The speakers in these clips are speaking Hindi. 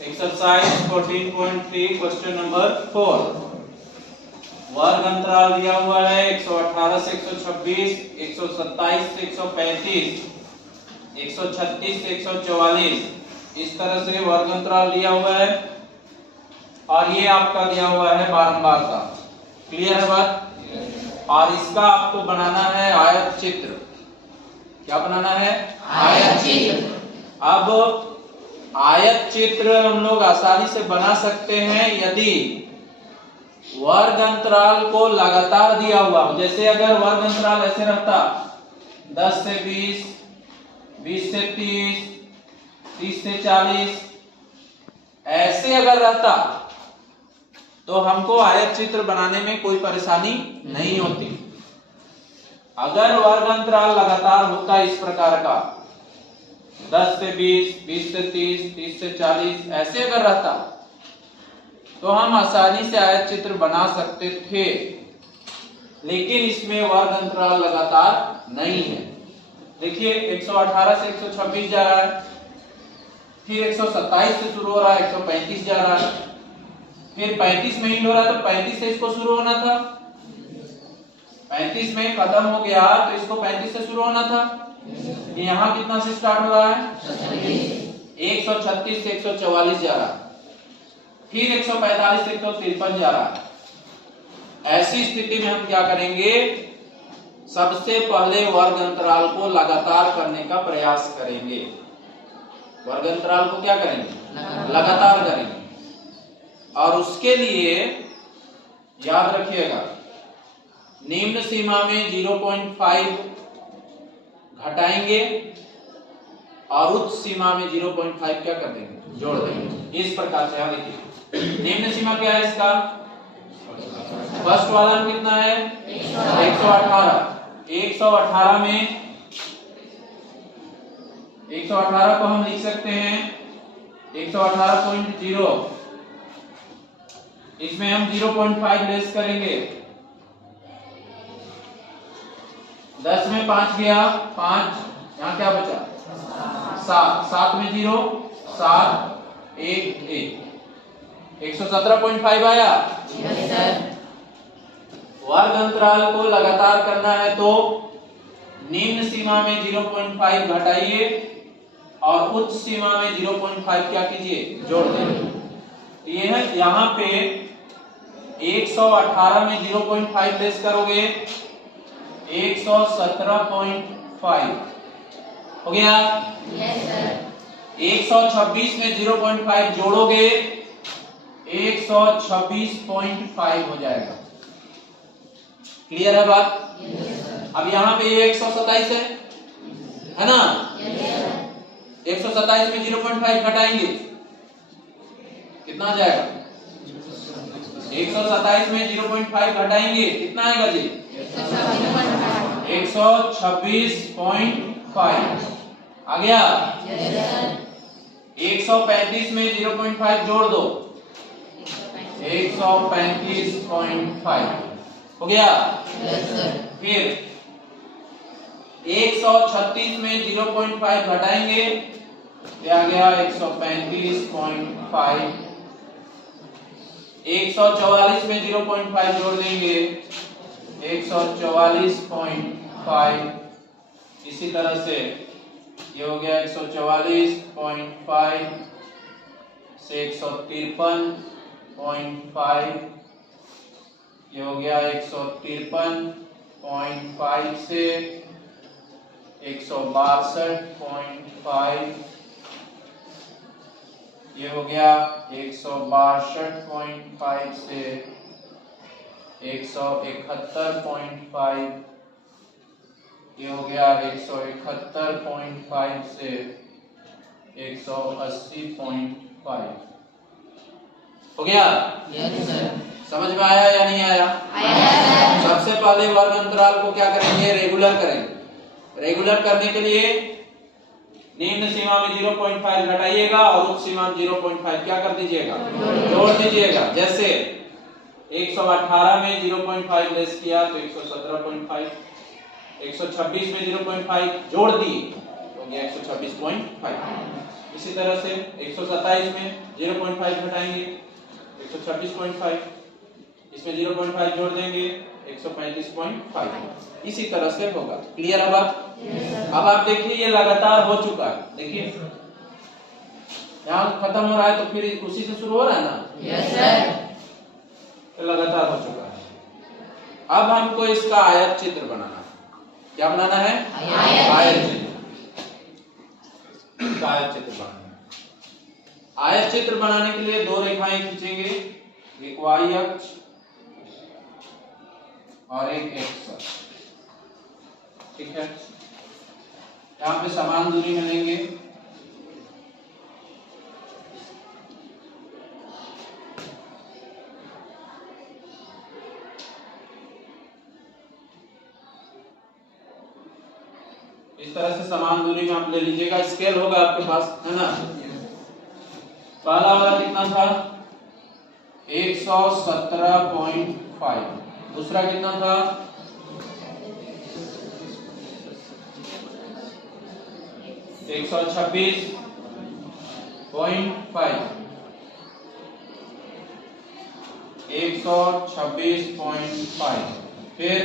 Exercise 14.3 question number 4। वर्ग अंतराल दिया हुआ है 118 से 126, 127 से 135, 136 से 144। इस तरह से वर्ग अंतराल दिया हुआ है और ये आपका दिया हुआ है बारंबार का। क्लियर है बात? और इसका आपको बनाना है आयत चित्र। क्या बनाना है? आयत चित्र। अब आयत चित्र हम लोग आसानी से बना सकते हैं यदि वर्ग अंतराल को लगातार दिया हुआ हो। जैसे अगर वर्ग अंतराल ऐसे रहता 10 से 20, 20 से 30, 30 से 40, ऐसे अगर रहता तो हमको आयत चित्र बनाने में कोई परेशानी नहीं होती। अगर वर्ग अंतराल लगातार होता इस प्रकार का 10 से 20, 20 से 30, 30 से 40, ऐसे अगर रहता तो हम आसानी से आयत चित्र बना सकते थे, लेकिन इसमें वर्ग अंतराल लगातार नहीं है। देखिए 118 से 126 जा रहा है, फिर 127 से शुरू हो रहा है, 135 जा रहा है, फिर 35 में ही हो रहा था, 35 से इसको शुरू होना था, 35 में खत्म हो गया तो इसको 35 से शुरू होना था। यहाँ कितना से स्टार्ट हो रहा है? 136 से 144 जा रहा है, फिर 145 से 153 जा रहा है। ऐसी स्थिति में हम क्या करेंगे? सबसे पहले वर्ग अंतराल को लगातार करने का प्रयास करेंगे। वर्ग अंतराल को क्या करेंगे? लगातार करेंगे। और उसके लिए याद रखिएगा, निम्न सीमा में 0.5 घटाएंगे और उच्च सीमा में 0.5 क्या कर देंगे? जोड़ देंगे। इस प्रकार से यहाँ देखिए, निम्न सीमा क्या है इसका? फर्स्ट वाला कितना है? 118। 118 में 118 को हम लिख सकते हैं 118.0। इसमें हम 0.5 लेस करेंगे। 10 में 5 गया, 5, यहाँ क्या बचा? 7, 7 में 0, 7, 1, 1, 117.5 आया। वर्ग अंतराल को लगातार करना है तो निम्न सीमा में 0.5 घटाइए और उच्च सीमा में 0.5 क्या कीजिए? जोड़ दीजिए। ये है यहाँ पे 118 में 0.5 लेस करोगे 117.5 हो गया। Yes sir. 126 में 0.5 जोड़ोगे 126.5 हो जाएगा। क्लियर है बात? yes, अब यहाँ पे ये 127 है ना? yes, 127 में 0.5 घटाएंगे कितना आ जाएगा? 127 में 0.5 घटाएंगे कितना आएगा जी? 126.5 आ गया। yes, 135 में 0.5 जोड़ दो 135.5 हो गया। yes, फिर 136 में 0.5 घटाएंगे क्या आ गया? 135.5। 144 में 0.5 जोड़ देंगे 144.5। इसी तरह से ये हो गया 144.5 से 153.5। ये हो गया 153.5 से 162.5। ये हो गया 162.5 से 171.5। ये हो गया 171.5 से 180.5 हो गया। yes, समझ में आया या नहीं आया? आया। सबसे पहले वर्ग अंतराल को क्या करेंगे? रेगुलर करेंगे। रेगुलर करने के लिए निम्न सीमा में 0.5 घटाइएगा और उच्च सीमा में 0.5 क्या कर दीजिएगा? जोड़ दीजिएगा। जैसे 118 में 0.5 लेस किया तो 117.5, 126 में 0.5 जोड़ दिए तो गया 126.5। इसी तरह से 127 में 0.5 घटाएंगे 126.5, इसमें 0.5 जोड़ देंगे 135.5। इसी तरह से होगा। क्लियर है बात? अब आप देखिए ये लगातार हो चुका है। देखिए यहाँ खत्म हो रहा है तो फिर उसी से शुरू हो रहा है ना? Yes sir. तो लगातार हो चुका है। अब हमको इसका आयत चित्र बनाना है। क्या बनाना है? आयत चित्र। आयत चित्र बनाना है। आयत चित्र बनाने के लिए दो रेखाएं खींचेंगे, एक y अक्ष और एक x अक्ष। ठीक है, यहाँ पे समान दूरी में लेंगे। इस तरह से समान दूरी में आप ले लीजिएगा। स्केल होगा आपके पास, है ना? पहला वाला कितना था? 117.5। दूसरा कितना था? 126.5। 126.5 फिर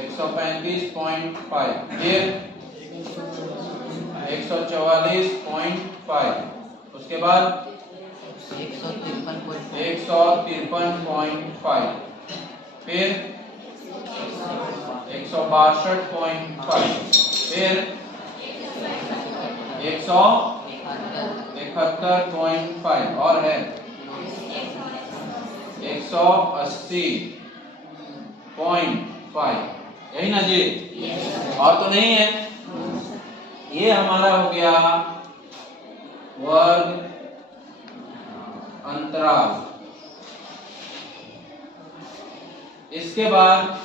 135.5 फिर 144.5 उसके बाद 153.5 फिर 162.5 फिर 171.5 और है 180.5। यही ना जी? और तो नहीं है? ये हमारा हो गया वर्ग अंतराल। इसके बाद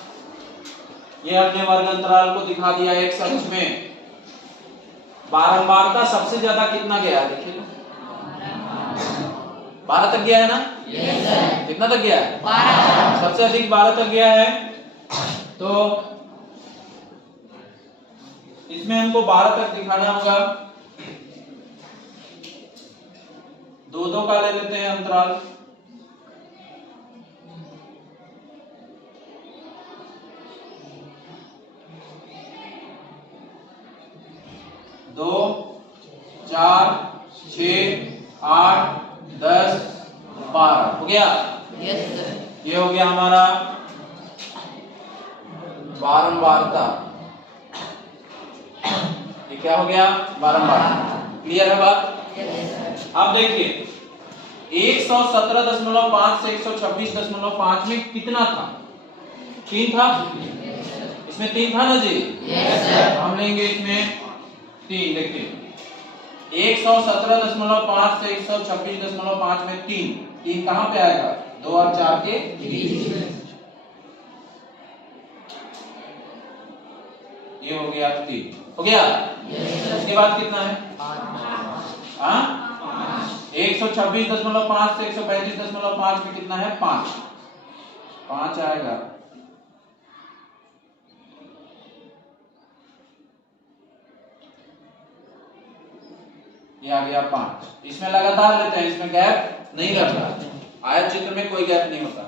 ये हमने वर्ग अंतराल को दिखा दिया एक अक्ष में। बारंबारता सबसे ज्यादा कितना गया है? देखिए 12 तक गया है ना? Yes sir. कितना तक गया है? 12। सबसे अधिक 12 तक गया है। तो इसमें हमको 12 तक दिखाना होगा। दो दो का ले लेते हैं अंतराल। दो, 4, 6, 8, 10, 12 हो गया? Yes sir. ये हो गया हमारा बारंबारता। ये क्या हो गया? बारंबारता। क्लियर है बात? अब देखिए 117.5 से 126.5 में कितना था? 3 था। इसमें 3 था ना जी? Yes sir. हम लेंगे इसमें 3। देखिए 117.5 से 126.5 में 3 कहां पे आएगा? 2 और 4 के बीच। ये हो गया 3। हो गया? उसके बाद कितना है? 126.5 से 135.5 में कितना है? 5 आएगा। ये आ गया 5। इसमें लगातार लेते हैं, इसमें गैप नहीं रखना। आयत चित्र में कोई गैप नहीं होता।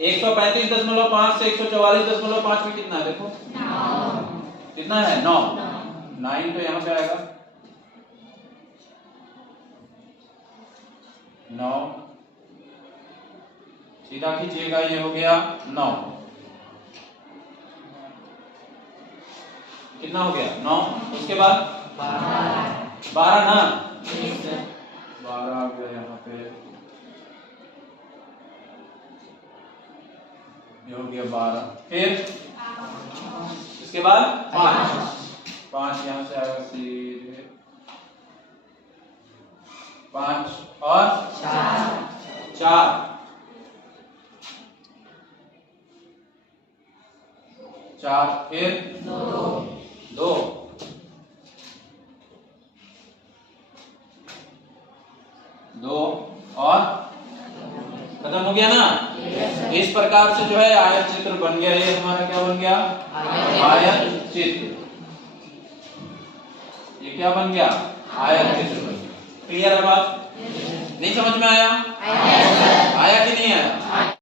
135.5 से 144.5 में कितना है? देखो 9। कितना है? 9। 9 तो यहाँ पे आएगा 9। सीधा खींचिएगा, ये हो गया 9। कितना हो गया? 9। उसके बाद 12 ना? 12 आ गया यहाँ पे। ये हो गया 12। फिर इसके बाद 5 यहाँ से आएगा सीधे 5 और 4 फिर 2 और खत्म हो गया ना? इस प्रकार से जो है आयत चित्र बन गया। ये हमारा क्या बन गया? आयत चित्र। ये क्या बन गया? आयतक्षेत्र बन गया। क्लियर है बात? नहीं समझ में आया? आया कि नहीं आया?